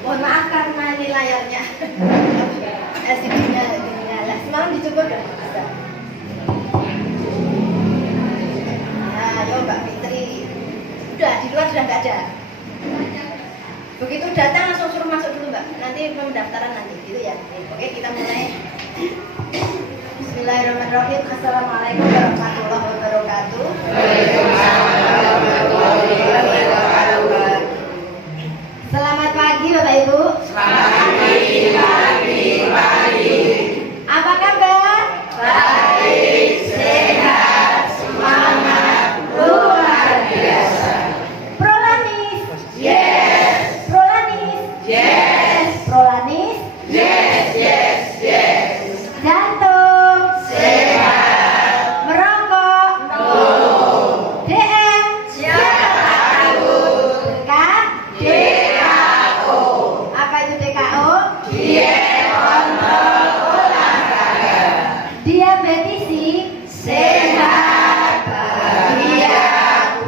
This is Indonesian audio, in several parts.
Mohon maaf karena ini layarnya LCD-nya nyala. Semalam dicoba udah bisa. Nah, ayo Mbak Fitri. Udah di luar sudah nggak ada. Begitu datang langsung suruh masuk dulu Mbak. Nanti pendaftaran nanti gitu ya. Oke, kita mulai. Bismillahirrahmanirrahim. Assalamualaikum warahmatullahi wabarakatuh. Selamat pagi Bapak Ibu. Selamat pagi. Apa kabar? Baik, sehat, semangat, luar biasa. Prolanis. Yes, Prolanis. yes, Prolanis. yes. Jantung. Sehat, Merokok. no, DM. siapa takut, Dekat. DKO, Apa itu DKO? diet kontrol olahraga, Diabetisi. sehat, bahagia,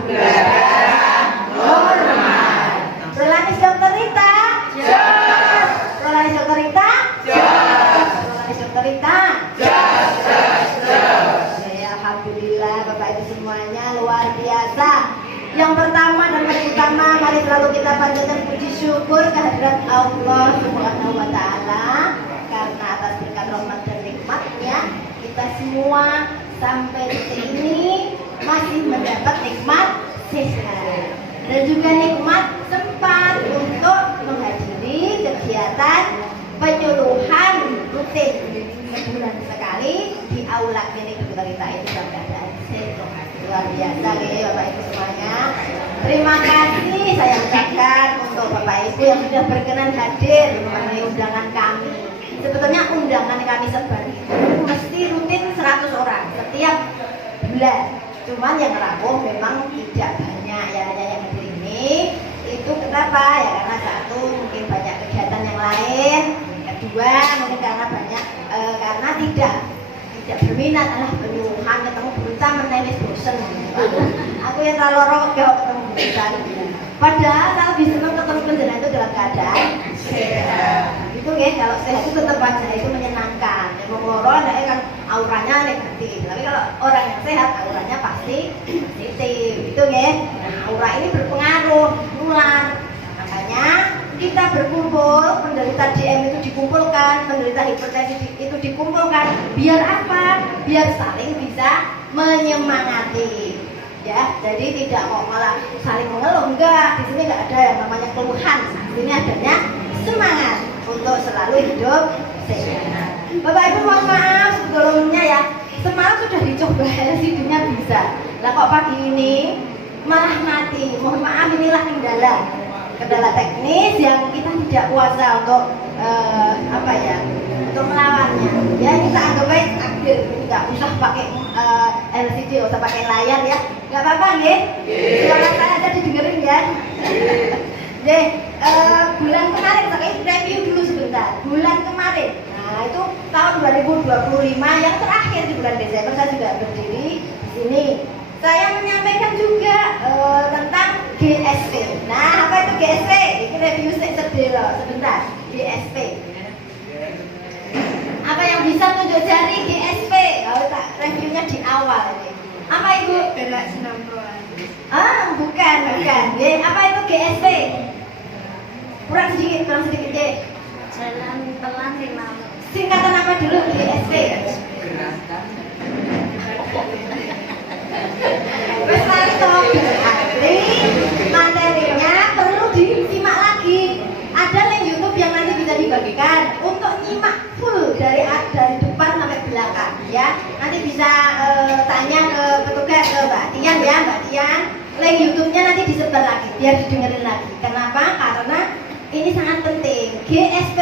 gula darah normal. Prolanis Dokter Rita. Jos, Prolanis Dokter Rita. jos, Prolanis Dokter Rita. jos. Ya, alhamdulillah Bapak Ibu semuanya luar biasa. Yang pertama dan paling utama, mari selalu kita panjatkan puji syukur kehadirat Allah Subhanahu wa taala karena atas berkat rahmat dan nikmatnya kita semua sampai detik ini masih mendapat nikmat sehat dan juga nikmat sempat untuk menghadiri kegiatan penyuluhan rutin sebulan sekali di aula klinik Dokter Rita ini dalam keadaan sehat. Luar biasa nih Bapak Ibu semuanya. Terima kasih saya ucapkan untuk Bapak Ibu yang sudah berkenan hadir memenuhi undangan kami. Sebetulnya undangan kami sebar itu mesti rutin 100 orang setiap bulan. Cuman yang rapuh memang tidak banyak ya, hanya yang hadir ini. Itu kenapa? Ya karena satu mungkin banyak kegiatan yang lain. Kedua mungkin karena banyak karena tidak berminat penyuluhan ketemu berita menangis bosen. Aku yang terlalu gak ketemu berita. Padahal saya lebih senang ketemu penjelasan itu dalam keadaan Sehat. itu ya, kalau sehat itu tetap aja itu menyenangkan. Yang mau ada kan auranya negatif, tapi kalau orang yang sehat auranya pasti positif gitu ya. Nah, aura ini berpengaruh nular. Makanya kita berkumpul, penderita DM itu dikumpulkan, penderita hipertensi itu dikumpulkan. Biar apa? Biar saling bisa menyemangati. Ya, jadi tidak kok malah saling mengeluh, enggak. Di sini enggak ada yang namanya keluhan. Di sini adanya semangat untuk selalu hidup sehat. Bapak Ibu mohon maaf sebelumnya ya, semalam sudah dicoba LCD-nya bisa. Lah kok pagi ini malah mati. Mohon maaf, inilah kendala teknis yang kita tidak kuasa untuk untuk melawannya. Ya kita anggap baik takdir, nggak usah pakai LCD, nggak usah pakai layar ya. Nggak apa-apa ya. Suara saya ada didengerin ya. Bulan kemarin saya review dulu sebentar. Bulan kemarin, nah itu tahun 2025 yang terakhir di bulan Desember saya juga berdiri di sini. Saya menyampaikan juga tentang GSP. Nah, apa itu GSP? Ini review sedih loh, sebentar. GSP. Siapa yang bisa tunjuk jari GSP? Oh, tak reviewnya di awal ini. Apa Ibu? Gerak senam rohan. Bukan. Apa itu GSP? Kurang sedikit deh. Jalan pelan 5 menit. Singkatan apa dulu GSP? Gerakan. Wes mari to, berarti materinya perlu disimak lagi. Ada link YouTube yang nanti bisa dibagikan untuk nyimak full dari depan sampai belakang ya. Nanti bisa tanya ke petugas ke Mbak Tian ya, Mbak Tian. Link YouTube-nya nanti disebar lagi biar didengerin lagi. Kenapa? Karena ini sangat penting. GSP,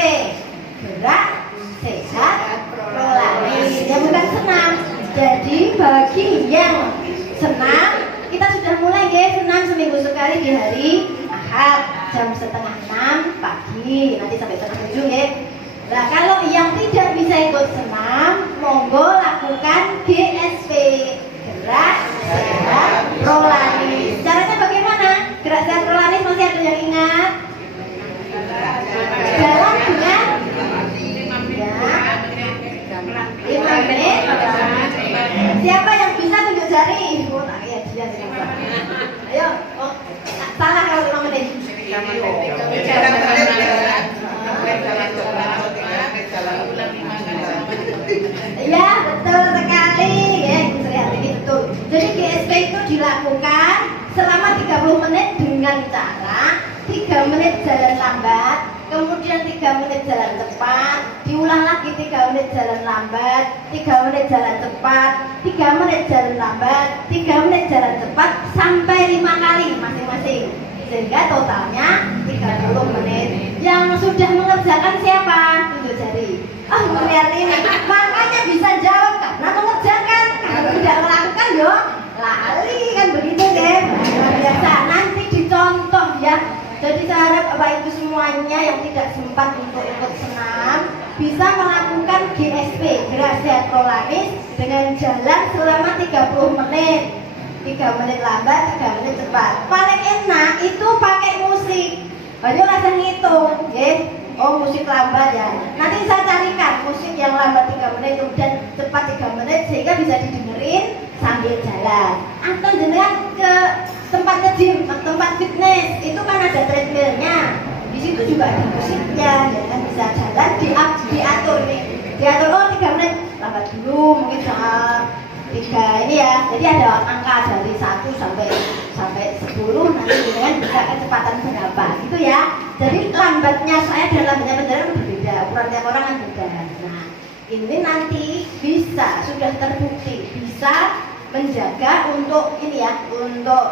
gerak sehat berlari, ya bukan senam. Jadi bagi yang senam, kita sudah mulai ya senam seminggu sekali di hari Ahad jam 5:30 pagi, nanti sampai jam 7 ya. Nah kalau yang tidak bisa ikut senam, monggo lakukan GSP, gerak sehat prolanis. Caranya bagaimana? Gerak sehat prolanis masih ada yang ingat? Jalan dengan 5 menit. Siapa yang bisa tunjuk jari? Oh, tak ya dia. Ayo, salah kalau 5 menit. Ya, betul sekali. Ya, lihat ini betul. Jadi GSP itu dilakukan selama 30 menit dengan cara 3 menit jalan lambat, kemudian 3 menit jalan cepat, diulang lagi 3 menit jalan lambat, 3 menit jalan cepat, 3 menit jalan lambat, 3 menit jalan cepat sampai 5 kali masing-masing. Sehingga totalnya 30 menit. Yang sudah mengerjakan siapa? Tunjuk jari. Oh, melihat ini. Makanya bisa jawab karena mengerjakan. Kalau tidak melakukan yo lali kan begitu deh. Luar biasa. Nanti dicontoh ya. Jadi saya harap Bapak Ibu semuanya yang tidak sempat untuk ikut senam bisa melakukan GSP, gerak sehat prolanis, dengan jalan selama 30 menit. 3 menit lambat, 3 menit cepat. Paling enak itu pakai musik. Ayo langsung ngitung, ya. Oh, musik lambat ya. Nanti saya carikan musik yang lambat 3 menit kemudian cepat 3 menit sehingga bisa didengerin sambil jalan. Atau jenengan ke tempat nge-gym, tempat fitness, itu kan ada treadmillnya. Di situ juga ada musiknya, ya kan bisa jalan diatur nih. Diatur oh 3 menit lambat dulu mungkin soal 3 ini ya. Jadi ada angka dari 1 sampai 10 nanti dengan bisa kecepatan berapa gitu ya. Jadi lambatnya saya dan lambatnya penjara berbeda, ukuran tiap orang kan beda. Nah ini nanti bisa sudah terbukti bisa menjaga untuk ini ya, untuk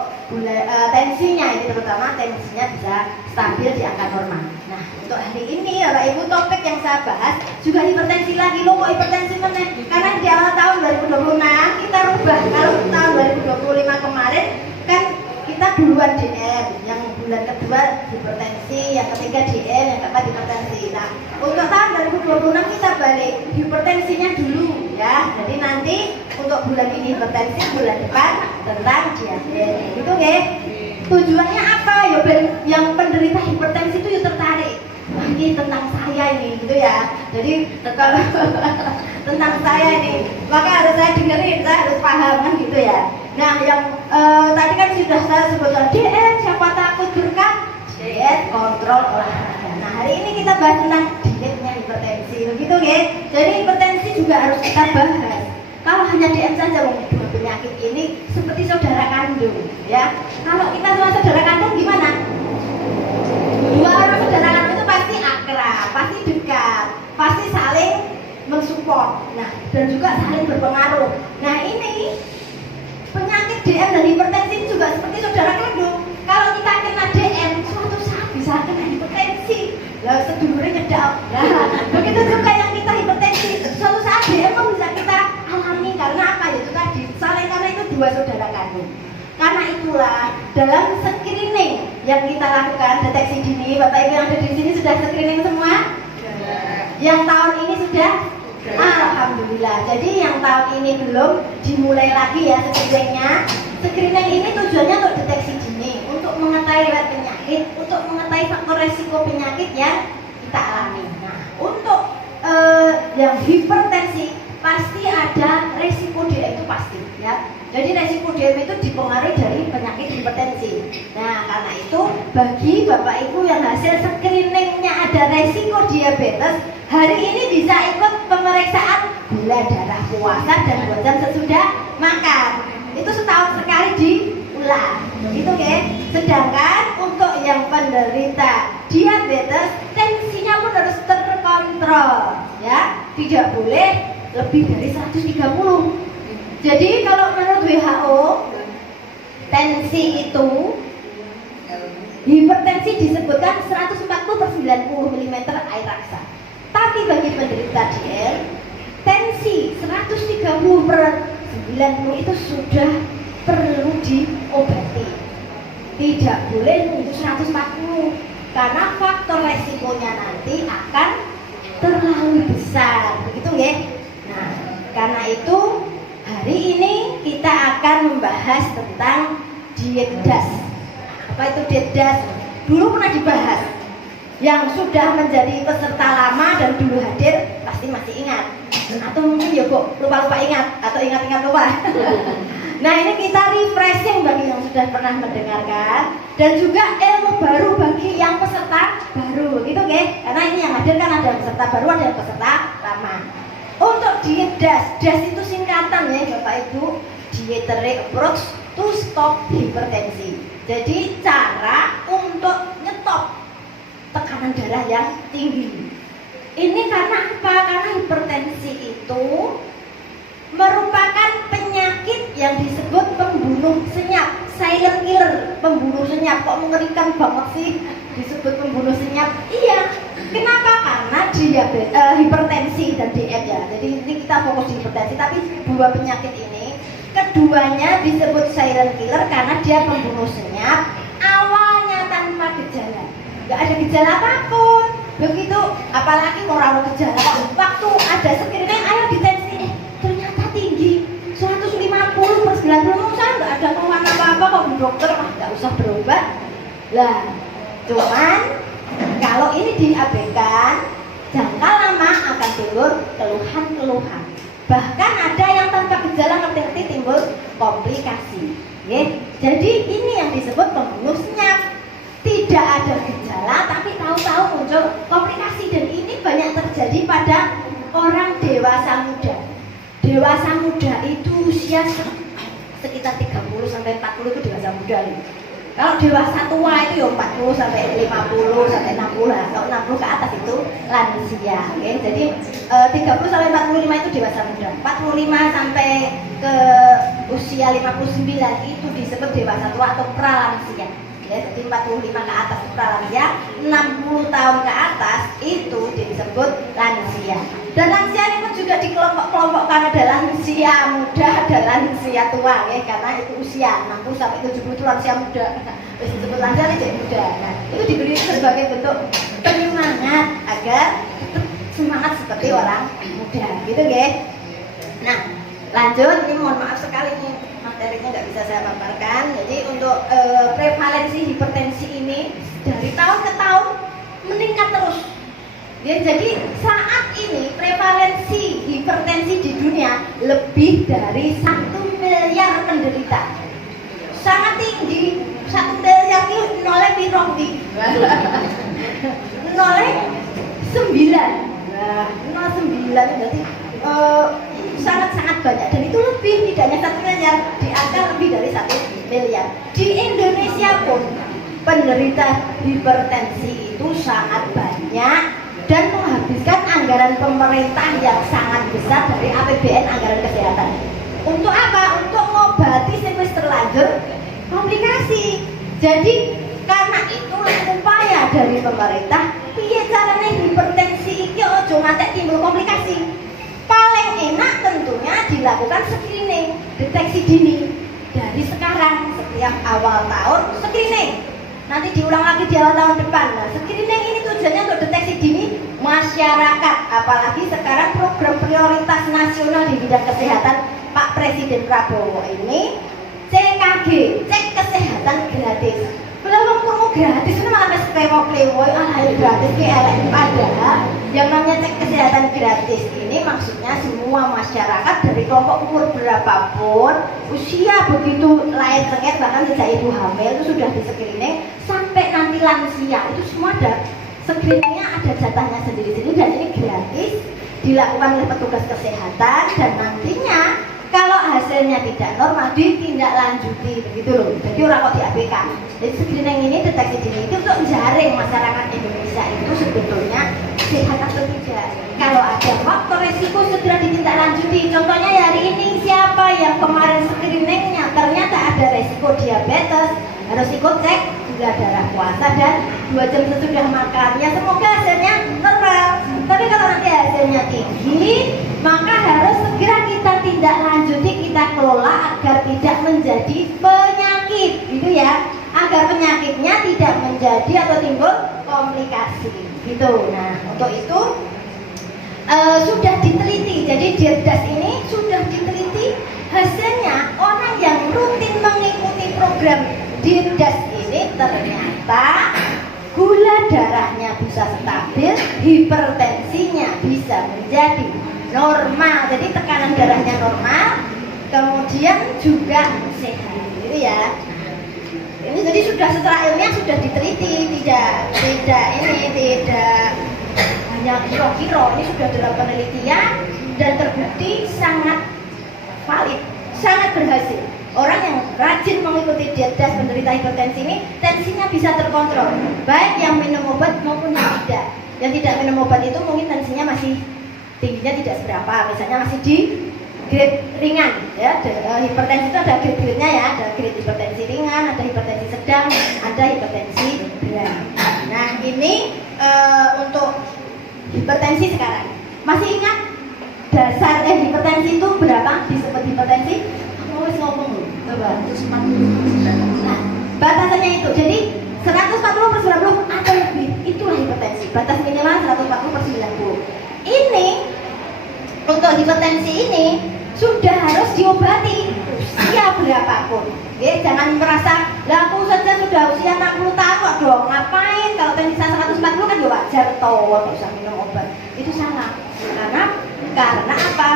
tensinya ini terutama tensinya bisa stabil di angka normal. Nah untuk hari ini Bapak Ibu topik yang saya bahas juga hipertensi lagi loh, kok hipertensi mana? Karena di awal tahun 2026 kita rubah. Kalau tahun 2025 kemarin kan kita duluan DM, yang bulan kedua hipertensi, yang ketiga DM, yang keempat hipertensi. Nah untuk tahun 2026 kita balik hipertensinya dulu ya. Jadi nanti untuk bulan ini hipertensi, bulan depan tentang diabetes. Gitu ya. Tujuannya apa? Ya yang penderita hipertensi itu ya tertarik. Wah, ini tentang saya ini gitu ya. Jadi kalau tentang saya ini, maka harus saya dengerin, saya harus paham kan gitu ya. Nah, yang tadi kan sudah saya sebutkan diet, siapa takut berkat diet kontrol olahraga. Nah, hari ini kita bahas tentang dietnya hipertensi, begitu ya. Jadi hipertensi juga harus kita bahas. Kalau hanya DM saja, dua penyakit ini seperti saudara kandung, ya. Kalau kita sama saudara kandung gimana? Dua orang saudara kandung itu pasti akrab, pasti dekat, pasti saling mensupport. Nah, dan juga saling berpengaruh. Nah, ini penyakit DM dan hipertensi ini juga seperti saudara kandung. Kalau kita kena DM, suatu saat bisa kena hipertensi. Lah sedulurnya nyedap. Nah, begitu juga yang kita hipertensi, suatu saat DM pun bisa kita alami karena apa? Itu tadi saling, karena itu dua saudara kandung. Karena itulah dalam screening yang kita lakukan deteksi dini, Bapak Ibu yang ada di sini sudah screening semua? Yang tahun ini sudah? Alhamdulillah. Jadi yang tahun ini belum dimulai lagi ya screeningnya. Screening ini tujuannya untuk deteksi dini, untuk mengetahui riwayat penyakit, untuk mengetahui faktor resiko penyakit yang kita alami. Nah, untuk yang hipertensi pasti ada resiko DM itu pasti ya. Jadi resiko DM itu dipengaruhi dari penyakit hipertensi. Nah karena itu bagi Bapak Ibu yang hasil screeningnya ada resiko diabetes, hari ini bisa ikut pemeriksaan gula darah puasa dan 2 jam sesudah makan. Itu setahun sekali diulang. Itu ya. Sedangkan untuk yang penderita diabetes, tensinya pun harus terkontrol ya. Tidak boleh lebih dari 130. Jadi kalau menurut WHO, tensi itu hipertensi disebutkan 140/90 mm air raksa. Tapi bagi penderita DL, tensi 130/90 itu sudah perlu diobati. Tidak boleh nunggu 140 karena faktor resikonya nanti akan terlalu besar. Begitu ya. Nah, karena itu hari ini kita akan membahas tentang diet DAS. Apa itu diet DAS? Dulu pernah dibahas. Yang sudah menjadi peserta lama dan dulu hadir pasti masih ingat. Atau mungkin ya kok lupa-lupa ingat atau ingat-ingat lupa. Nah ini kita refreshing bagi yang sudah pernah mendengarkan dan juga ilmu baru bagi yang peserta baru, gitu ya. Karena ini yang hadir kan ada peserta baru, ada yang peserta lama. Untuk diet DAS, DAS itu singkatan ya Bapak Ibu, Dietary Approach to Stop Hypertensi. Jadi cara untuk nyetop tekanan darah yang tinggi. Ini karena apa? Karena hipertensi itu merupakan penyakit yang disebut pembunuh senyap, silent killer, pembunuh senyap. Kok mengerikan banget sih disebut pembunuh senyap? Iya. Kenapa? Karena diabetes, hipertensi dan DM ya. Jadi ini kita fokus di hipertensi, tapi dua penyakit ini keduanya disebut silent killer karena dia pembunuh senyap. Awalnya tanpa gejala, nggak ada gejala apapun. Begitu, apalagi orang gejala. Waktu ada screening, ayo ditensi, ternyata tinggi 150/90. Saya nggak ada keluhan apa-apa kok Bu Dokter, nggak usah berobat. Lah, cuman kalau ini diabaikan, jangka lama akan timbul keluhan-keluhan. Bahkan ada yang tanpa gejala ngerti-ngerti timbul komplikasi. Ya. Jadi ini yang disebut pembunuh senyap. Tidak ada gejala tapi tahu-tahu muncul komplikasi, dan ini banyak terjadi pada orang dewasa muda. Dewasa muda itu usia sekitar 30-40 itu dewasa muda. Kalau dewasa tua itu ya 40-50-60 lah. Kalau 60 ke atas itu lansia. Okay? Jadi 30-45 itu dewasa muda. 45 sampai ke usia 59 itu disebut dewasa tua atau pralansia. Ya, jadi 45 ke atas itu pralansia, 60 tahun ke atas itu disebut lansia. Dan lansia ini pun juga dikelompok-kelompokkan, ada lansia muda, ada lansia tua ya, karena itu usia 60 sampai 70 itu lansia muda. Terus disebut lansia jadi muda. Nah, itu diberi sebagai bentuk penyemangat agar tetap semangat seperti orang muda, gitu ya. Nah, lanjut, ini mohon maaf sekali nih materinya nggak bisa saya paparkan. Jadi untuk prevalensi hipertensi ini dari tahun ke tahun meningkat terus. Ya, jadi saat ini prevalensi hipertensi di dunia lebih dari 1 miliar penderita. Sangat tinggi. 1 miliar itu nolnya pirong di 0,9. Nah, 0,9 berarti sangat-sangat banyak, dan itu lebih, tidak hanya 1 miliar, di angka lebih dari 1 miliar. Di Indonesia pun penderita hipertensi itu sangat banyak dan menghabiskan anggaran pemerintah yang sangat besar dari APBN, anggaran kesehatan. Untuk apa? Untuk mengobati siklus terlanjur komplikasi. Jadi karena itulah upaya dari pemerintah, piye caranya hipertensi iki ojo ngantek timbul komplikasi. Paling enak tentunya dilakukan screening, deteksi dini dari sekarang. Setiap awal tahun screening, nanti diulang lagi di awal tahun depan. Nah, screening ini tujuannya untuk deteksi dini masyarakat, apalagi sekarang program prioritas nasional di bidang kesehatan Pak Presiden Prabowo ini CKG, cek kesehatan gratis. Belum perlu gratis, ini malah klewo-klewo, gratis ki elek. Padahal Yang namanya cek kesehatan gratis ini maksudnya semua masyarakat dari kelompok umur berapapun, usia begitu lahir seket bahkan sejak ibu hamil itu sudah di screening sampai nanti lansia itu semua ada screeningnya, ada jatahnya sendiri-sendiri dan ini gratis dilakukan oleh petugas kesehatan dan nantinya kalau hasilnya tidak normal ditindaklanjuti begitu loh. Jadi orang kok diabaikan. Jadi screening ini, deteksi dini itu untuk menjaring masyarakat Indonesia itu sebetulnya sehat atau tidak. Kalau ada faktor resiko segera ditindaklanjuti. Contohnya hari ini siapa yang kemarin screeningnya ternyata ada resiko diabetes, harus ikut cek gula darah puasa dan 2 jam sesudah makan. Ya semoga hasilnya normal. Tapi kalau nanti hasilnya tinggi, maka harus segera kita tindak lanjuti, kita kelola agar tidak menjadi penyakit, gitu ya, agar penyakitnya tidak menjadi atau timbul komplikasi, gitu. Nah, untuk itu sudah diteliti. Jadi Dirdas ini sudah diteliti, hasilnya orang yang rutin mengikuti program Dirdas ini ternyata gula darahnya bisa stabil, hipertensinya bisa menjadi normal, jadi tekanan darahnya normal, kemudian juga sehat, gitu ya. Ini jadi sudah secara ilmiah sudah diteliti, tidak hanya kira-kira, ini sudah dalam penelitian dan terbukti sangat valid, sangat berhasil. Orang yang rajin mengikuti Dirdas penderita hipertensi ini tensinya bisa terkontrol, baik yang minum obat maupun yang tidak. Yang tidak minum obat itu mungkin tensinya masih tingginya tidak seberapa, misalnya masih di grade ringan ya. Hipertensi itu ada grade-grade-nya ya, ada grade hipertensi ringan, ada hipertensi sedang, ada hipertensi berat. Nah ini untuk hipertensi sekarang masih ingat dasar hipertensi itu berapa disebut hipertensi? Aku harus ngomong dulu, coba. 140. Nah batasannya itu jadi 140/90 atau lebih, itulah hipertensi. Batas minimal 140/90. Ini untuk hipertensi ini sudah harus diobati usia berapapun. Ya, jangan merasa, lah aku saja sudah usia 60 tahun kok dong, ngapain kalau tensi 140 kan ya wajar toh, nggak usah minum obat. Itu salah. Karena apa?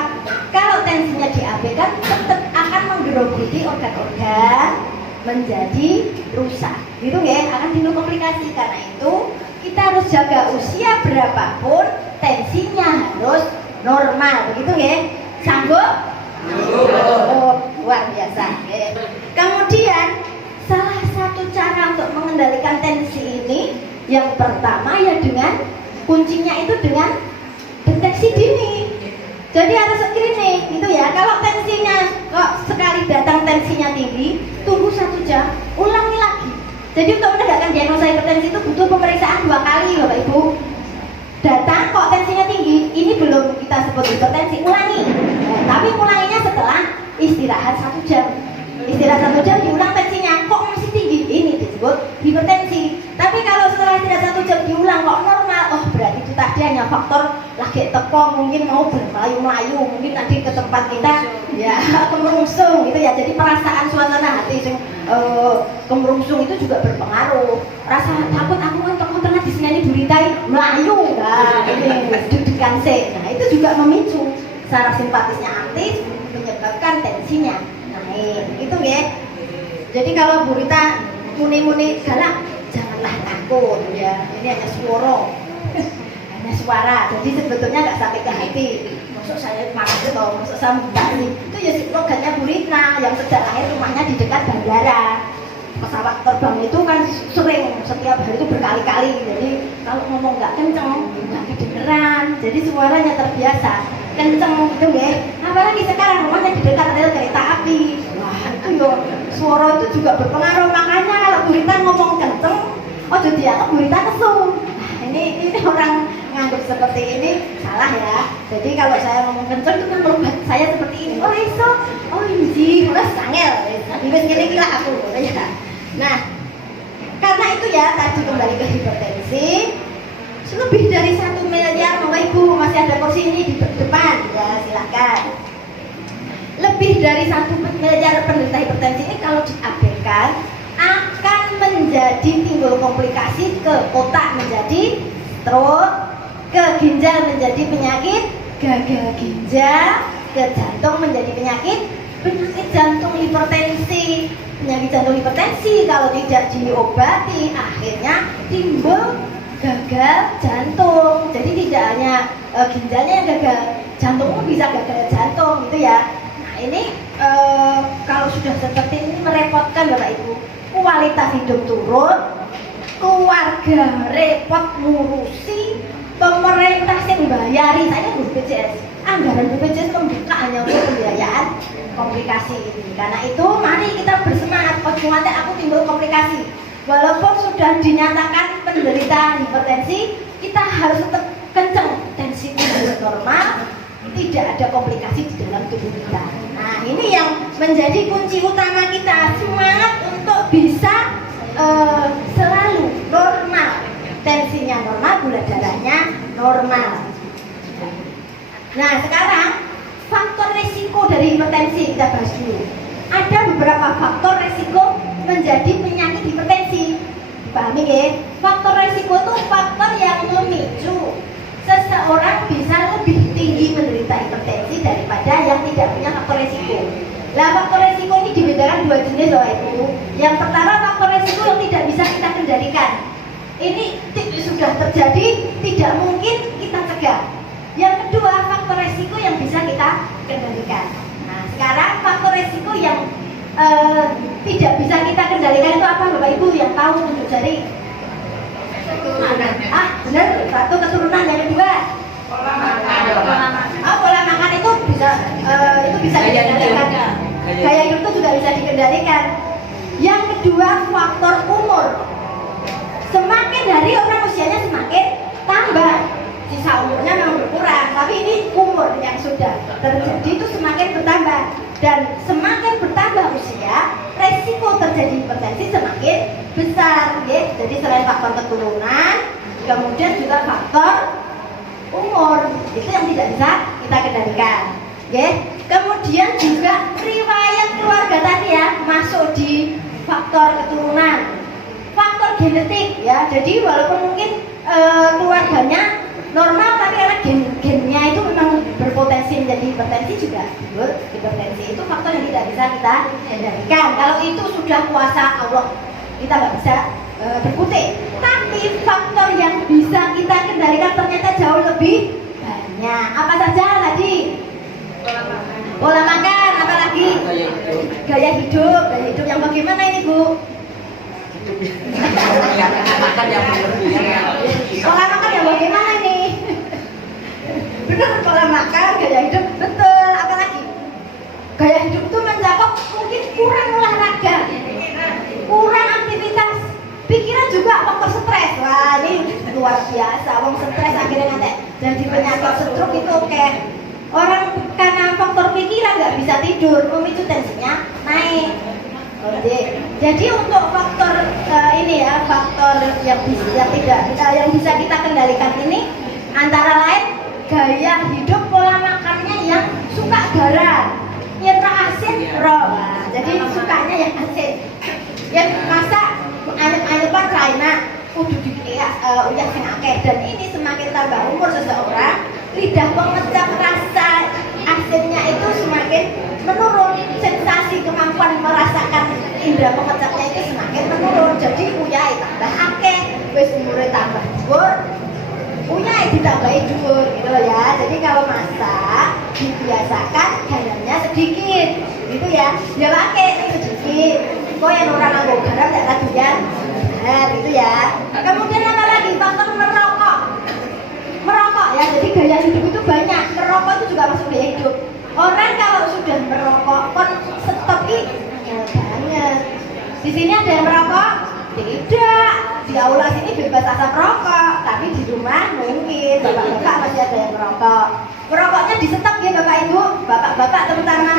Kalau tensinya diabaikan tetap akan menggerogoti organ-organ menjadi rusak. Gitu ya, akan timbul komplikasi. Karena itu kita harus jaga usia berapapun tensinya harus normal, begitu ya? Sanggup? Oh, luar biasa. Ya. Kemudian salah satu cara untuk mengendalikan tensi ini yang pertama ya dengan kuncinya itu dengan deteksi dini. Jadi harus screening, gitu ya. Kalau tensinya kok sekali datang tensinya tinggi, tunggu 1 jam, ulangi lagi. Jadi untuk menegakkan diagnosa hipertensi itu butuh pemeriksaan 2 kali, Bapak Ibu. Datang kok tensinya tinggi, ini belum kita sebut hipertensi, ulangi. Tapi ulanginya setelah istirahat 1 jam. Istirahat 1 jam diulang tensinya, kok masih tinggi, ini disebut hipertensi. Tapi kalau setelah istirahat 1 jam diulang kok normal, oh berarti itu tadi hanya faktor lagi teko, mungkin mau bermelayu-melayu, mungkin tadi ke tempat kita ya kemerungsung gitu ya. Jadi perasaan suasana hati yang kemerungsung itu juga berpengaruh. Rasa takut aku kan tengah di sini buritai melayu, nah ini deg-degan sih. Nah itu juga memicu saraf simpatisnya aktif, menyebabkan tensinya naik, gitu ya. Jadi kalau burita muni-muni galak, janganlah takut ya. Ini hanya suara, jadi sebetulnya nggak sampai ke hati. Maksud saya marah itu, maksud saya membalik itu ya slogannya Bu Ritna yang sejak lahir rumahnya di dekat bandara. Pesawat terbang itu kan sering setiap hari itu berkali-kali, jadi kalau ngomong nggak kenceng nggak kedengeran, jadi suaranya terbiasa kenceng gitu ya. Apalagi sekarang rumahnya di dekat rel kereta api, wah itu yo suara itu juga berpengaruh. Makanya kalau Bu Ritna ngomong kenceng, oh jadi aku Bu Ritna kesu. Ini orang nganggap seperti ini salah ya. Jadi kalau saya ngomong kenceng itu kan merupakan saya seperti ini. Oh iso, oh inji, mulai sangel. Ibis gini gila aku, ya. Nah, karena itu ya tadi kembali ke hipertensi. Lebih dari 1 miliar, Bapak Ibu masih ada kursi ini di depan, ya silakan. Lebih dari 1 miliar penderita hipertensi ini kalau diabaikan akan menjadi timbul komplikasi ke otak menjadi stroke, ke ginjal menjadi penyakit gagal ginjal, ke jantung menjadi penyakit jantung hipertensi. Penyakit jantung hipertensi kalau tidak diobati akhirnya timbul gagal jantung. Jadi tidak hanya ginjalnya yang gagal, jantung pun bisa gagal jantung gitu ya. Nah ini kalau sudah seperti ini merepotkan Bapak Ibu, kualitas hidup turun, keluarga repot ngurusi, pemerintah yang bayari. Saya BPJS, anggaran BPJS membuka hanya untuk pembiayaan komplikasi ini. Karena itu mari kita bersemangat, nanti aku timbul komplikasi. Walaupun sudah dinyatakan penderita hipertensi, kita harus tetap kenceng, tensi tubuh normal, tidak ada komplikasi di dalam tubuh kita. Nah ini yang menjadi kunci utama kita, semangat untuk bisa selalu normal, tensinya normal, gula darahnya normal. Nah sekarang faktor resiko dari hipertensi kita bahas dulu. Ada beberapa faktor resiko menjadi penyakit hipertensi. Dipahami ya? Faktor resiko itu faktor yang memicu seseorang bisa lebih tinggi menderita hipertensi daripada yang tidak punya faktor resiko. Nah faktor resiko ini dibedakan dua jenis loh itu. Yang pertama faktor resiko yang tidak bisa kita kendalikan. Ini sudah terjadi, tidak mungkin kita cegah. Yang kedua faktor resiko yang bisa kita kendalikan. Nah sekarang faktor resiko yang tidak bisa kita kendalikan itu apa Bapak Ibu yang tahu tunjuk jari? Keturunan. Benar, satu keturunan. Yang kedua pola makan itu bisa dikendalikan. Gaya hidup itu juga bisa dikendalikan. Yang kedua faktor umur. Semakin hari orang usianya semakin tambah, sisa umurnya memang berkurang, tapi ini umur yang sudah terjadi itu semakin bertambah, dan semakin bertambah usia resiko terjadi hipertensi semakin besar ya. Jadi selain faktor keturunan, kemudian juga faktor umur itu yang tidak bisa kita kendalikan ya. Kemudian juga riwayat keluarga tadi ya masuk di faktor keturunan, faktor genetik ya. Jadi walaupun mungkin keluarganya normal, tapi karena gennya itu memang berpotensi menjadi hipertensi juga timbul hipertensi. Itu faktor yang tidak bisa kita kendalikan. Kalau itu sudah kuasa Allah, kita nggak bisa berkutik. Tapi faktor yang bisa kita kendalikan ternyata jauh lebih banyak. Apa saja tadi? Pola makan, apa lagi? Gaya hidup yang bagaimana ini Bu? Pola makan yang bagaimana ini? Benar, pola makan, gaya hidup, betul. Apa lagi? Gaya hidup itu mencakup mungkin kurang olahraga, kurang aktivitas, pikiran juga faktor stres. Wah ini luar biasa. Wong stres akhirnya nanti jadi penyakit stroke itu kayak orang karena faktor pikiran nggak bisa tidur, memicu tensinya naik. Oke. Jadi untuk faktor ini ya, faktor yang bisa kita kendalikan ini antara lain gaya hidup, pola makannya yang suka garam, nyerah asin, raw. Jadi sukanya yang asin. Yang masak anyep-anyepan raina kudu dilihat uyah sing akeh, dan ini semakin tambah umur seseorang, lidah pengecap rasa asinnya itu semakin menurun, sensasi kemampuan merasakan indera pengecapnya itu semakin menurun. Jadi uyah tambah akeh, wis umure tambah dhuwur, uyah ditambahi dhuwur gitu ya. Jadi kalau masak dibiasakan garamnya sedikit gitu ya. Ya pakai sedikit. Kok yang orang nganggo garam tidak taduyan. Nah, gitu ya. Kemudian apa lagi? Faktor merokok. Merokok ya. Jadi gaya hidup itu banyak. Merokok itu juga masuk gaya hidup. Orang kalau sudah merokok kon stop banget. Di sini ada yang merokok? Tidak. Di aula sini bebas asap rokok, tapi di rumah mungkin bapak-bapak masih ada yang merokok. Merokoknya di stop ya Bapak Ibu, bapak-bapak terutama.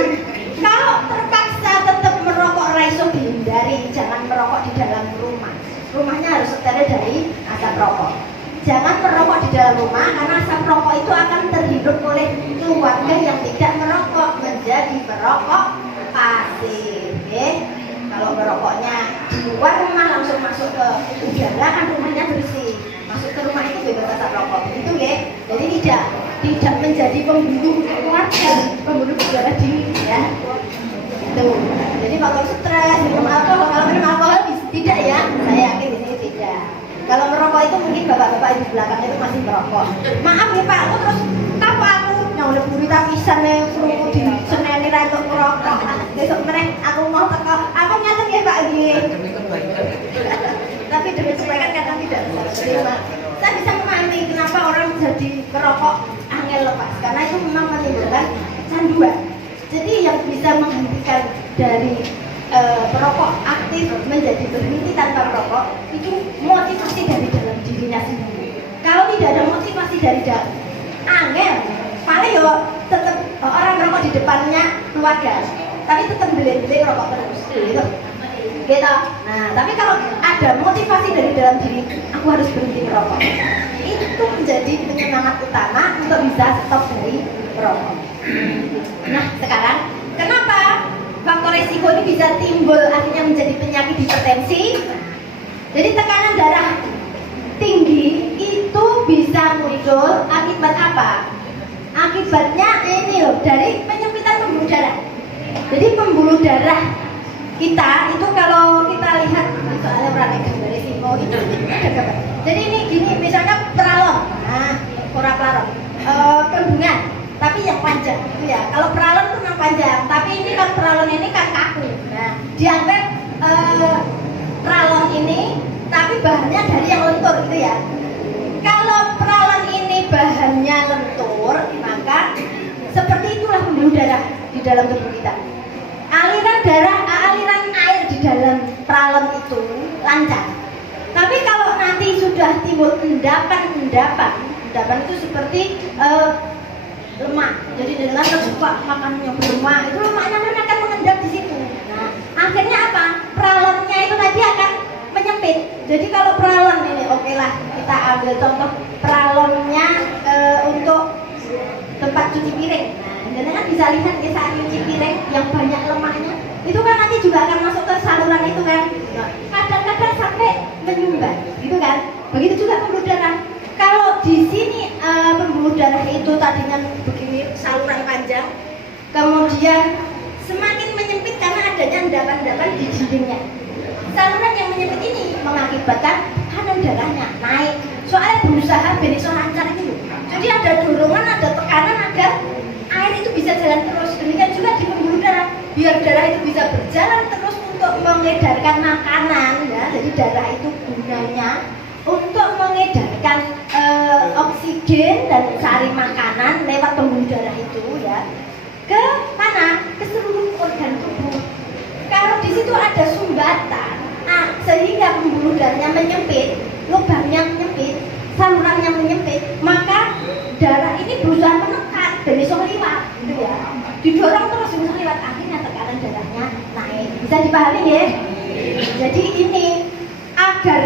Kalau terpaksa tetap merokok, raiso dihindari, jangan merokok di dalam rumah. Rumahnya harus steril dari asap rokok. Jangan merokok di dalam rumah karena asap rokok itu akan terhirup oleh keluarga yang tidak merokok menjadi perokok pasif. Kalau merokoknya di luar rumah langsung masuk ke udara kan rumahnya bersih. Masuk ke rumah itu bebas asap rokok. Begitu ya. tidak menjadi pembunuh keluarga, pembunuh berdarah dingin ya. Itu. Jadi faktor stres, minum alkohol, kalau minum alkohol tidak ya, saya yakin di sini tidak. Kalau merokok itu mungkin bapak-bapak di belakang itu masih merokok. Maaf ya Pak, aku terus aku yang udah burita pisan nih, suruh di seneni ra untuk merokok. Besok meneh aku mau teko, aku nyatet ya Pak nggih. Tapi demi kebaikan kadang tidak bisa terima. Saya bisa memahami kenapa orang jadi merokok angel lepas, karena itu memang menimbulkan kecanduan. Jadi yang bisa menghentikan dari perokok aktif menjadi berhenti tanpa merokok itu motivasi dari dalam dirinya sendiri. Kalau tidak ada motivasi dari dalam, angel. Paling yo tetap orang merokok di depannya keluarga, tapi tetap beli rokok terus, gitu. Gitu. Nah, tapi kalau ada motivasi dari dalam diri, aku harus berhenti merokok. Itu menjadi penyemangat utama untuk bisa stop dari merokok. Nah, sekarang kenapa faktor resiko ini bisa timbul akhirnya menjadi penyakit hipertensi? Jadi tekanan darah tinggi itu bisa muncul akibat apa? Akibatnya ini loh, dari penyempitan pembuluh darah. Jadi pembuluh darah kita itu kalau kita lihat, soalnya pernah gambar simo itu ada gambar. Jadi ini gini, misalnya pralon, nah pralon, kandungan, tapi yang panjang itu ya. Kalau pralon itu memang panjang, tapi ini kan pralon ini kan kaku. Nah, diambil pralon ini, tapi bahannya dari yang lentur gitu ya. Kalau pralon ini bahannya lentur, maka seperti itulah pembuluh darah di dalam tubuh kita. Aliran darah, aliran air di dalam pralon itu lancar. Tapi kalau nanti sudah timbul endapan itu seperti lemak. Jadi dengan suka makan yang berlemak, itu lemaknya kan akan mengendap di situ. Nah, akhirnya apa? Pralonnya itu nanti akan menyempit. Jadi kalau pralon ini, oke lah, kita ambil contoh pralonnya untuk tempat cuci piring. Nah, kan bisa lihat ya saat cuci piring yang banyak lemaknya, itu kan nanti juga akan masuk ke saluran itu kan. Nah, kadang-kadang sampai menyumbat, gitu kan. Begitu juga pembuluh darah. Kalau di sini pembuluh darah itu tadinya begini saluran panjang, kemudian semakin menyempit karena adanya endapan-endapan di dindingnya. Saluran yang menyempit ini mengakibatkan tekanan darahnya naik. Soalnya berusaha beneso lancar itu. Jadi ada dorongan, ada tekanan agar air itu bisa jalan terus. Demikian juga di pembuluh darah, biar darah itu bisa berjalan terus untuk mengedarkan makanan ya. Jadi darah itu gunanya untuk mengedarkan oksigen dan cari makanan lewat pembuluh darah itu ya. Ke mana? Ke seluruh organ tubuh. Kalau di situ ada sumbatan, sehingga pembuluh darahnya menyempit, lubangnya menyempit, salurannya menyempit, maka darah ini berusaha menekan dan bisa liwat, gitu ya. Didorong terus bisa liwat, akhirnya tekanan darahnya naik. Bisa dipahami ya? Jadi ini agar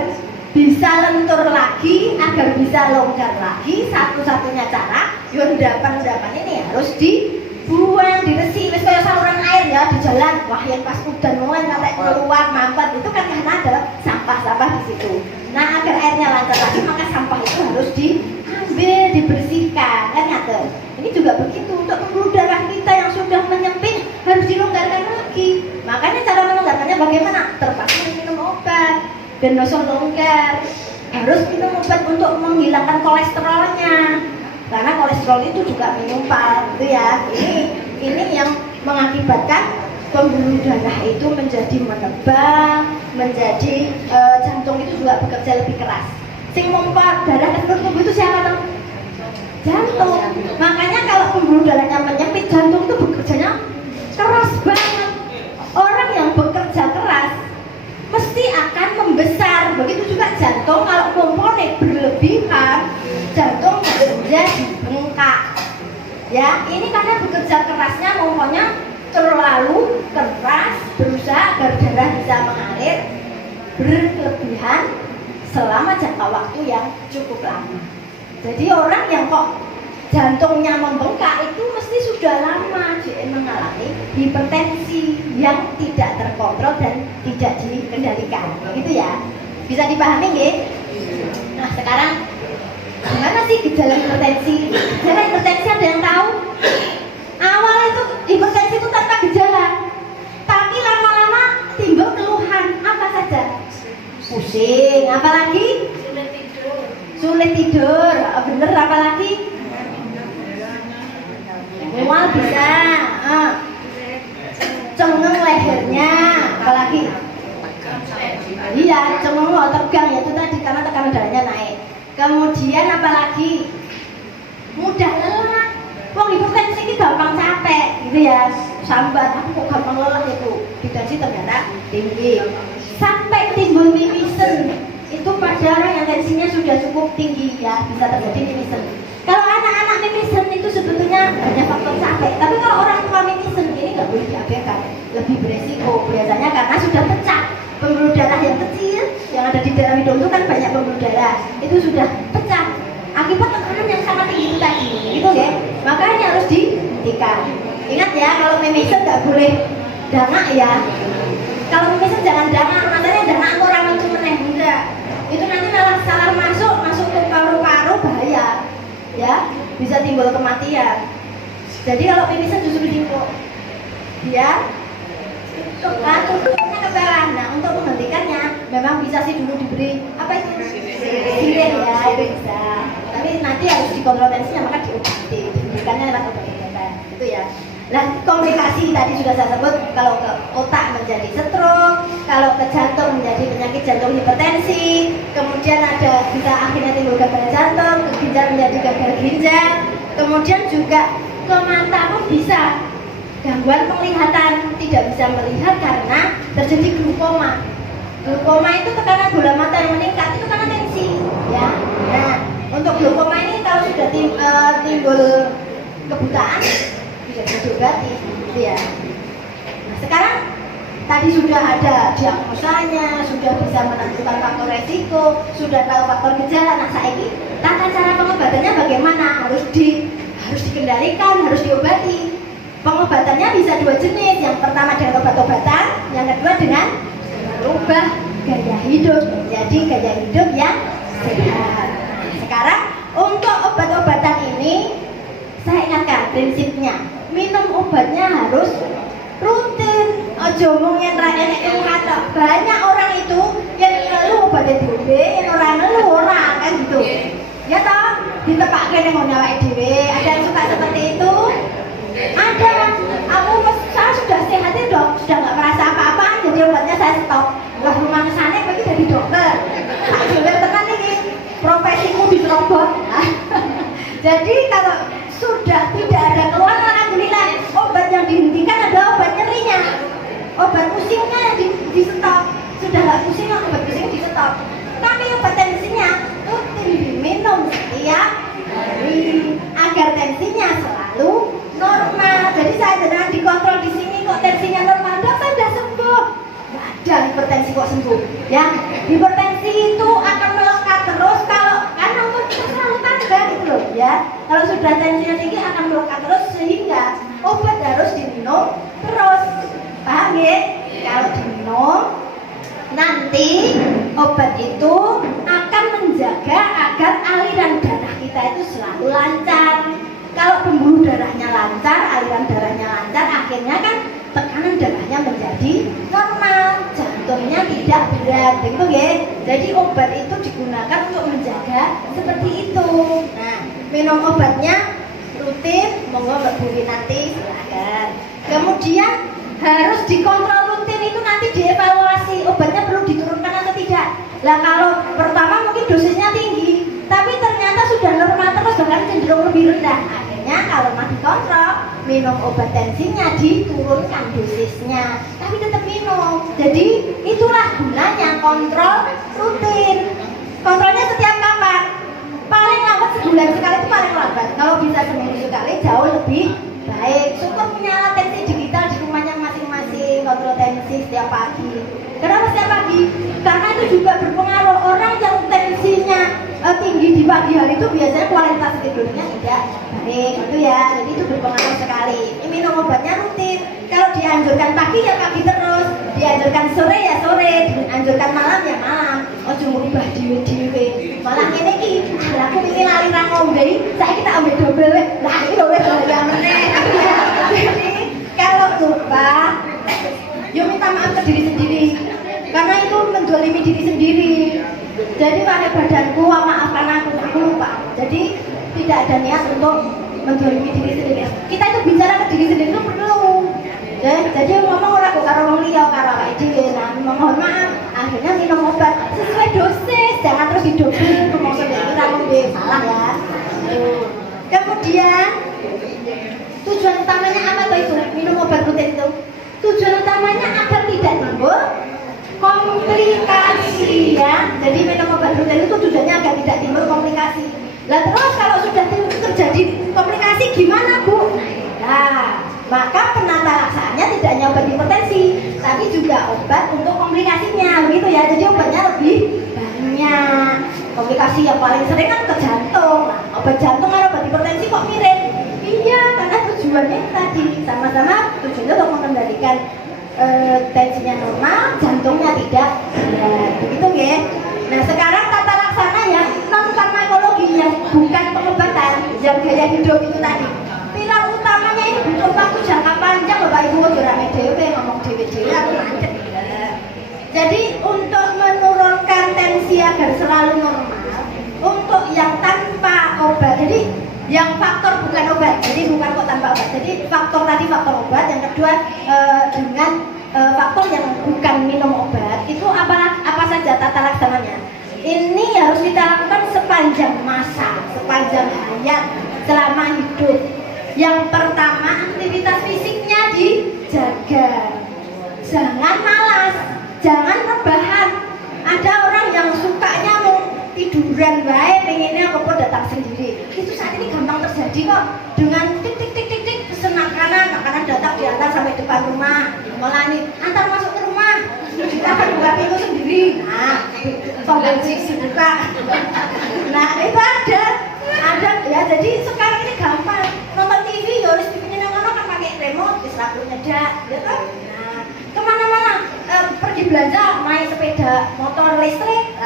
bisa lentur lagi, agar bisa longgar lagi, satu-satunya cara, endapan-endapan ini harus dibuang, diresi, wis kayak saluran air ya di jalan. Wah, yang pas udan mulai sampai keluar mampet itu kan karena ada sampah-sampah di situ. Nah, agar airnya lancar lagi, maka sampah itu harus diambil, dibersihkan, kan nyata. Ini juga begitu untuk pembuluh darah kita yang sudah menyempit harus dilonggarkan lagi. Makanya cara melonggarkannya bagaimana? Terpaksa minum obat. Dan dosa longgar, harus minum obat untuk menghilangkan kolesterolnya, karena kolesterol itu juga menyumpal, gitu ya. Ini yang mengakibatkan pembuluh darah itu menjadi menebal, menjadi jantung itu juga bekerja lebih keras. Sing mompa darah ke seluruh tubuh itu siapa tuh? Jantung. Makanya kalau pembuluh darahnya menyempit, jantung itu bekerjanya keras banget. Orang yang bekerja keras mesti akan membesar. Begitu juga jantung, kalau komponen berlebihan, jantung menjadi bengkak. Ya, ini karena bekerja kerasnya, pokoknya terlalu keras, berusaha agar darah bisa mengalir berlebihan selama jangka waktu yang cukup lama. Jadi orang yang kok jantungnya membengkak itu mesti sudah lama dia mengalami hipertensi yang tidak terkontrol dan tidak dikendalikan, gitu ya. Bisa dipahami nggih? Nah, sekarang gimana sih gejala hipertensi? hipertensi. Gejala hipertensi ada yang tahu? Awal itu hipertensi itu tanpa gejala, tapi lama-lama timbul keluhan apa saja? Pusing, apalagi? Sulit tidur, bener apalagi? Mual bisa, cengeng lehernya, apalagi? Iya, cengeng tegang ya itu tadi karena tekanan darahnya naik. Kemudian apalagi? Mudah lelah. Wong hipertensi ini gampang capek gitu ya, sambat aku kok gampang lelah itu. Hipertensi ternyata tinggi. Sampai timbul mimisen. Itu pada orang yang tensinya sudah cukup tinggi ya, bisa terjadi mimisen. Kalau anak-anak mimisen itu sebetulnya hanya faktor capek, tapi kalau orang tua mimisen ini nggak boleh diabaikan, lebih beresiko biasanya karena sudah pecah pembuluh darah yang kecil yang ada di dalam hidung itu kan banyak pembuluh darah itu sudah pecah akibat tekanan yang sangat tinggi itu tadi, gitu ya. Makanya harus dihentikan. Ingat ya, kalau mimisen nggak boleh dangak ya. Kalau mimisen jangan dangak, katanya dangak kurang itu meneh enggak. Itu nanti malah salah masuk ke paru-paru bahaya. Ya, bisa timbul kematian. Jadi kalau mimisen justru ditimpuk ya tutupnya ke bawah. Nah, untuk menghentikannya memang bisa sih dulu diberi apa itu? Sirih ya, itu bisa. Tapi nanti harus dikontrol tensinya, maka diobati. Diberikannya adalah obat-obatan, gitu ya. Nah, komplikasi tadi sudah saya sebut, kalau ke otak menjadi stroke, kalau ke jantung menjadi penyakit jantung hipertensi, kemudian ada bisa akhirnya timbul gagal jantung, ke ginjal menjadi gagal ginjal, kemudian juga ke mata pun bisa gangguan penglihatan, tidak bisa melihat karena terjadi glaukoma. Glaukoma itu tekanan bola mata yang meningkat, itu karena tensi, ya. Nah, untuk glaukoma ini kalau sudah timbul kebutaan bisa diobati, gitu ya. Nah, sekarang tadi sudah ada diagnosanya, sudah bisa menentukan faktor resiko, sudah tahu faktor gejala. Nah, saiki tata cara pengobatannya bagaimana? Harus dikendalikan, harus diobati. Pengobatannya bisa dua jenis. Yang pertama dengan obat-obatan, yang kedua dengan merubah gaya hidup menjadi gaya hidup yang sehat. Sekarang untuk obat-obatan ini saya ingatkan prinsipnya, minum obatnya harus rutin. Ojo ngomong yang rakyat itu kata banyak orang itu yang ngeluh obatnya dhewe, yang orang ngeluh orang kan gitu. Ya toh, ditepakkan yang mau nyawai dhewe. Ada yang suka seperti itu? Ada. Saya sudah sehat ya dok, sudah nggak merasa apa-apa, jadi obatnya saya stop. Wah, rumah kesana bagi jadi dokter. Tak boleh tekan ini profesiku diserobot. Jadi kalau sudah tidak ada keluhan, alhamdulillah obat yang dihentikan adalah obat nyerinya, obat pusingnya di stop. Sudah nggak pusing, obat pusingnya di stop. Tapi obat tensinya rutin diminum setiap hari agar tensinya selalu normal. Jadi saya sedang dikontrol di sini kok tensinya normal, dok saya sudah sembuh. Nggak ada hipertensi kok sembuh. Ya, hipertensi itu akan melekat terus kalau karena umur kita selalu tambah gitu loh ya. Kalau sudah tensinya tinggi akan melekat terus sehingga obat harus diminum terus. Paham ya? Kalau diminum nanti obat itu akan menjaga agar aliran darah kita itu selalu lancar. Kalau pembuluh darahnya lancar, aliran darahnya lancar, akhirnya kan tekanan darahnya menjadi normal, jantungnya tidak berat, begitu ya. Jadi obat itu digunakan untuk menjaga seperti itu. Nah, minum obatnya rutin, monggo Mbak Bumi nanti silakan. Kemudian harus dikontrol rutin itu nanti dievaluasi obatnya perlu diturunkan atau tidak. Lah kalau pertama mungkin dosisnya tinggi, tapi ternyata sudah normal terus bahkan cenderung lebih rendah. Akhirnya kalau mau dikontrol, minum obat tensinya diturunkan dosisnya, tapi tetap minum. Jadi itulah gunanya kontrol rutin. Kontrolnya setiap kapan? Paling lambat sebulan sekali itu paling lambat. Kalau bisa seminggu sekali jauh lebih baik. Cukup punya alat tensi digital di rumahnya masing-masing, kontrol tensi setiap pagi. Kenapa setiap pagi? Karena itu juga berpengaruh. Orang yang tensinya tinggi di pagi hari itu biasanya kualitas tidurnya tidak baik, gitu ya. Jadi itu berpengaruh sekali. Ini minum obatnya rutin. Kalau dianjurkan pagi ya pagi terus, dianjurkan sore ya sore, dianjurkan malam ya malam. Oh cuma ubah diwe. Malah ini ki, aku ini lali ra ngombe, saya kita diri sendiri. Jadi wahai badanku, maafkan aku lupa. Jadi tidak ada niat untuk mendolimi diri sendiri. Kita itu bicara ke diri sendiri itu perlu. Jadi ngomong orang kok karo wong liya karo awake dhewe. Nah, mohon maaf, akhirnya minum obat sesuai dosis, jangan terus didobel rumangsa iki ra ngombe salah ya. Kemudian tujuan utamanya apa tuh itu? Minum obat rutin itu. Tujuan utamanya agar tidak timbul komplikasi ya. Jadi minum obat rutin itu tujuannya agar tidak timbul komplikasi. Lah terus kalau sudah terjadi komplikasi gimana, Bu? Nah, maka penata laksanaannya tidak hanya obat hipertensi, tapi juga obat untuk komplikasinya, begitu ya. Jadi obatnya lebih banyak. Komplikasi yang paling sering kan ke jantung. Nah, obat jantung kan obat hipertensi kok mirip? Iya, karena tujuannya tadi sama-sama tujuannya untuk mengendalikan tensinya normal, jantungnya tidak. Ya, begitu ya. Nah, sekarang tata laksana yang non farmakologi yang bukan pengobatan, yang gaya hidup itu tadi. Pilar utamanya ini butuh waktu jangka panjang, Bapak Ibu, rame dewe ngomong dewe-dewe aku lanjut. Jadi untuk menurunkan tensi agar selalu normal, untuk yang tanpa obat, jadi yang faktor bukan obat, jadi bukan kok tanpa obat. Jadi faktor tadi faktor obat, yang kedua dengan faktor yang bukan minum obat, itu apa saja tata laksananya. Ini harus kita lakukan sepanjang masa, sepanjang hayat, selama hidup. Yang pertama, aktivitas fisiknya dijaga. Jangan malas, jangan rebahan. Ada orang yang sukanya mau tiduran baik, pengennya apa datang sendiri. Itu saat ini gampang terjadi kok. Dengan tik pesen makanan datang diantar sampai depan rumah. Malah nih, antar masuk ke rumah. Kita akan buka pintu sendiri. Nah, tombol buka. Nah, itu ada ya. Jadi sekarang ini gampang. Nonton TV, ya harus TV-nya yang kan pakai remote, bisa lagu nyedak, ya kan? Nah, kemana-mana pergi belanja, main sepeda motor listrik,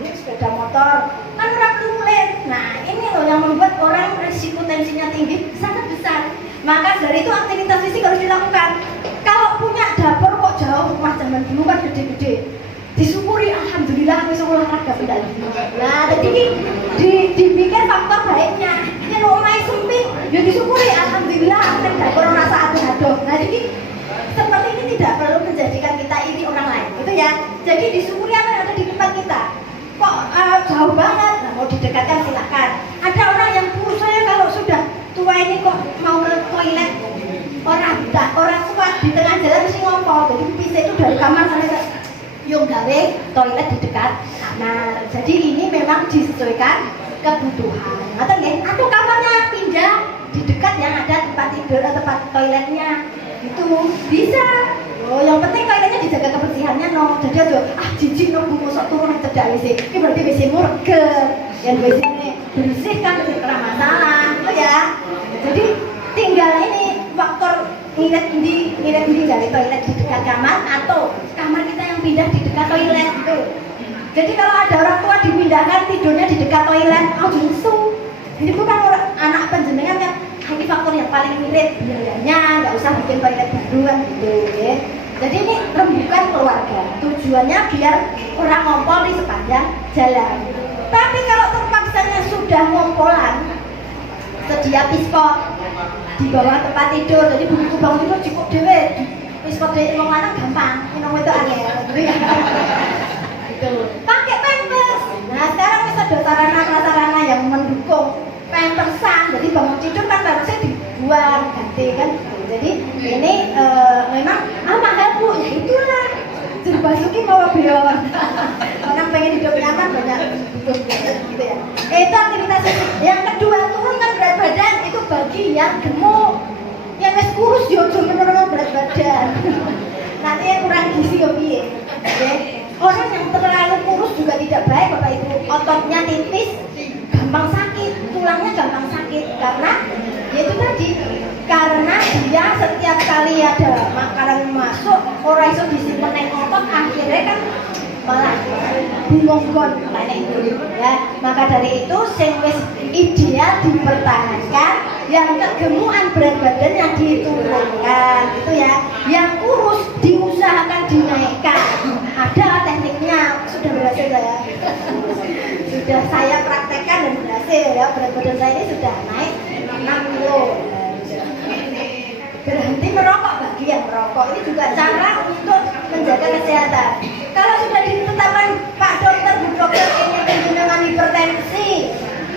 ini sepeda motor, kan ora perlu led. Nah, ini loh yang membuat orang risiko tensinya tinggi sangat besar. Maka dari itu aktivitas fisik harus dilakukan. Kalau punya dapur kok jauh, rumah zaman dulu kan gede-gede, disyukuri, alhamdulillah bisa olahraga benda. Nah, jadi dipikir faktor baiknya. Ini rumah sempit, ya disyukuri, alhamdulillah kan dapur rasa aduh-aduh. Nah, jadi seperti ini tidak perlu menjadikan kita iri orang lain, gitu ya. Jadi disyukuri apa yang ada di tempat kita. Kok jauh banget, nah, mau didekatkan silakan. Ada orang yang saya kalau sudah tua ini kok mau ke toilet, orang tua di tengah jalan mesti ngompol. Jadi bisa itu dari kamar sampai ke yung gawe toilet di dekat kamar. Jadi ini memang disesuaikan kebutuhan. Atau kamarnya pindah di dekat yang ada tempat tidur atau tempat toiletnya. Itu bisa. Oh, yang penting toiletnya dijaga kebersihannya no. Jadi aja jijik no bu mosok turun cedak WC. Ini berarti WC murge. Yang WC ini bersih kan tidak masalah. Oh ya. Jadi tinggal ini faktor ngirit di dari toilet di dekat kamar atau kamar kita yang pindah di dekat toilet gitu. Jadi kalau ada orang tua dipindahkan tidurnya di dekat toilet, langsung. Ini bukan anak penjenengan yang ini faktor yang paling mirip, biayanya nggak usah bikin toilet baru kan gitu ya. Jadi ini rembukan keluarga, tujuannya biar orang ngompol di sepanjang jalan. Tapi kalau terpaksanya sudah ngompolan, sedia pispot di bawah tempat tidur, jadi begitu bangun tidur cukup dewe, pispot dari wong lanang gampang, minum itu angel, gitu ya. Gitu. Pakai pampers. Nah sekarang bisa ada sarana yang mendukung pampersan, jadi bangun tidur kan harusnya dibuang ganti kan. Jadi ini memang mahal bu, ya itulah jadi basuki bawa biaya. Orang pengen hidup nyaman banyak butuh gitu ya. Itu aktivitas fisik. Yang kedua turunkan berat badan itu bagi yang gemuk, yang wis kurus jojo menurun berat badan. Nanti yang kurang gizi yo piye. Orang yang terlalu kurus juga tidak baik Bapak Ibu. Ototnya tipis, gampang sakit, tulangnya gampang sakit karena ya itu tadi, karena dia setiap kali ada makanan masuk orang iso disimpen nang otot, akhirnya kan malah bungonggon ya. Maka dari itu sing wis ideal dipertahankan yang kegemukan berat badannya diturunkan gitu ya, yang kurus diusahakan dinaikkan. Ada tekniknya, sudah berhasil saya. Sudah saya praktekkan dan berhasil ya, berat badan saya ini sudah naik 6 kilo. Berhenti merokok bagi yang merokok, ini juga cara untuk menjaga kesehatan. Kalau sudah ditetapkan Pak Dokter, Bu Dokter ini dengan hipertensi,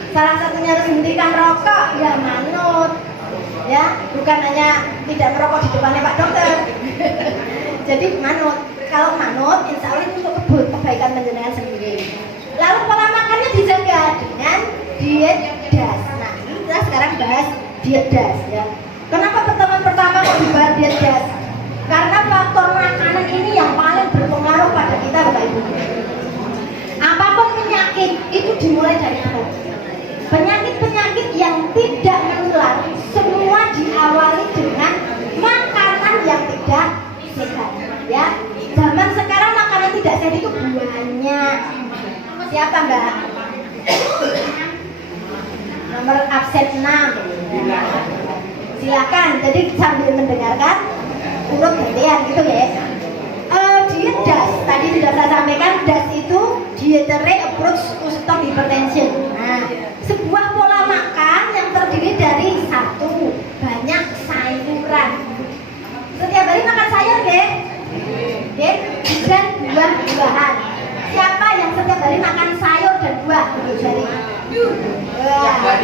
salah satunya harus hentikan rokok, ya manut, ya bukan hanya tidak merokok di depannya Pak Dokter. Jadi manut, kalau manut, insya Allah itu untuk kebaikan penjenengan sendiri. Lalu pola makannya dijaga dengan diet DAS. Nah, ini kita sekarang bahas diet DAS ya. Kenapa pertama kok dibahas diet DAS? Karena faktor makanan ini yang paling berpengaruh pada kita, Bapak Ibu. Apapun penyakit itu dimulai dari perut. Penyakit-penyakit yang tidak menular semua diawali dengan makanan yang tidak sehat. Ya, zaman sekarang makanan tidak sehat itu banyak. Siapa Mbak? Nomor absen 6. Silakan. Jadi sambil mendengarkan urut gantian gitu ya. Diet DAS tadi sudah saya sampaikan, DAS itu dietary approach to stop hypertension. Nah, sebuah pola makan yang terdiri dari satu, banyak sayuran. Setiap hari makan sayur deh, dan buah-buahan. Siapa yang setiap hari makan sayur dan buah? Wah,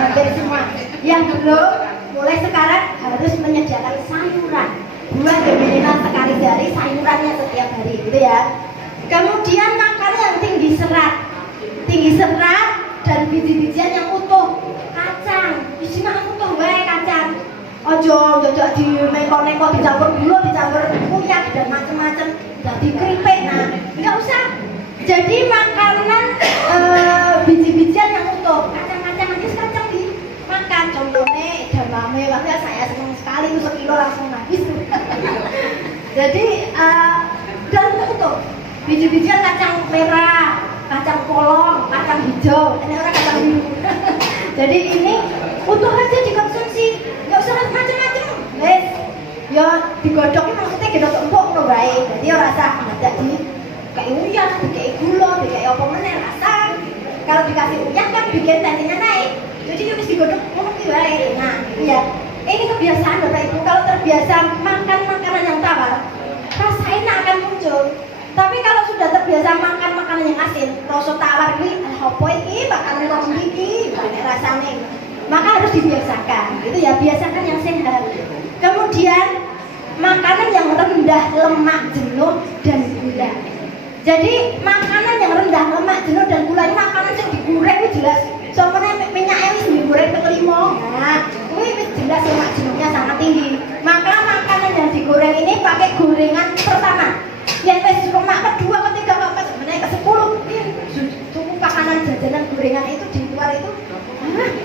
hampir semua. Yang belum, mulai sekarang harus menyediakan sayuran. Buah minimal sekali sehari, sayurannya setiap hari, gitu ya. Kemudian makan yang tinggi serat dan biji-bijian yang utuh. Kacang, isi makan utuh, wae kacang. Ojo di neko-neko dicampur gula, dicampur minyak dan macam-macam, jadi keripik. Nah, nggak usah. Jadi makanan biji-bijian yang utuh, kacang-kacang aja kacang dimakan. Contohnya edamame, makanya saya senang sekali itu sekilo langsung habis. Jadi dan utuh, biji-bijian kacang merah, kacang polong, kacang hijau, ini orang kacang biru. Jadi ini utuh aja dikonsumsi, nggak usah macam-macam. Wes, ya digodoknya maksudnya gedok empuk no baik. Jadi ya rasa ada di kayak uyah, kayak gula, kayak apa mana rasa. Kalau dikasih uyah kan bikin tensinya naik. Jadi harus digodok ngomong baik. Nah, iya. Ini kebiasaan Bapak Ibu, kalau terbiasa makan makanan yang tawar, rasa enak akan muncul. Tapi kalau sudah terbiasa makan makanan yang asin, rasa tawar ini, apa ini makanan kok begini, banyak rasanya. Maka harus dibiasakan, gitu ya, biasakan yang sehat. Kemudian makanan yang rendah lemak, jenuh dan gula. Jadi makanan yang rendah lemak, jenuh dan gula ini makanan yang digoreng itu jelas. Soalnya minyaknya wis digoreng kelima. Nah, ini jelas lemak jenuhnya sangat tinggi. Maka makanan yang digoreng ini pakai gorengan pertama. Yang lemak kedua, ketiga, keempat, sebenarnya ke-10. Cukup makanan jajanan gorengan itu di luar itu.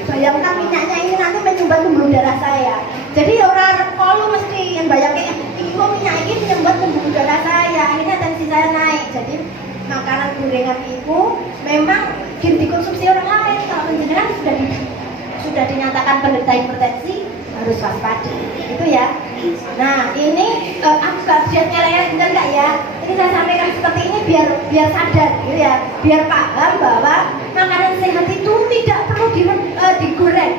Bayangkan minyaknya ini nanti menyumbat pembuluh darah saya. Jadi orang kalau mesti yang bayangkan ini minyak ini menyumbat pembuluh darah saya. Akhirnya tensi saya naik. Jadi makanan gorengan itu memang dikonsumsi orang lain. Kalau penjenengan sudah dinyatakan penderita hipertensi, harus waspada, itu ya. Nah, ini aku gak bisa nyelek enggak ya. Ini saya sampaikan seperti ini biar sadar, gitu ya. Biar paham bahwa makanan sehat itu tidak perlu digoreng.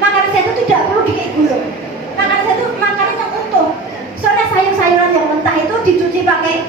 Makanan sehat itu tidak perlu digulung. Makanan sehat itu makanan yang utuh. Soalnya sayur-sayuran yang mentah itu dicuci pakai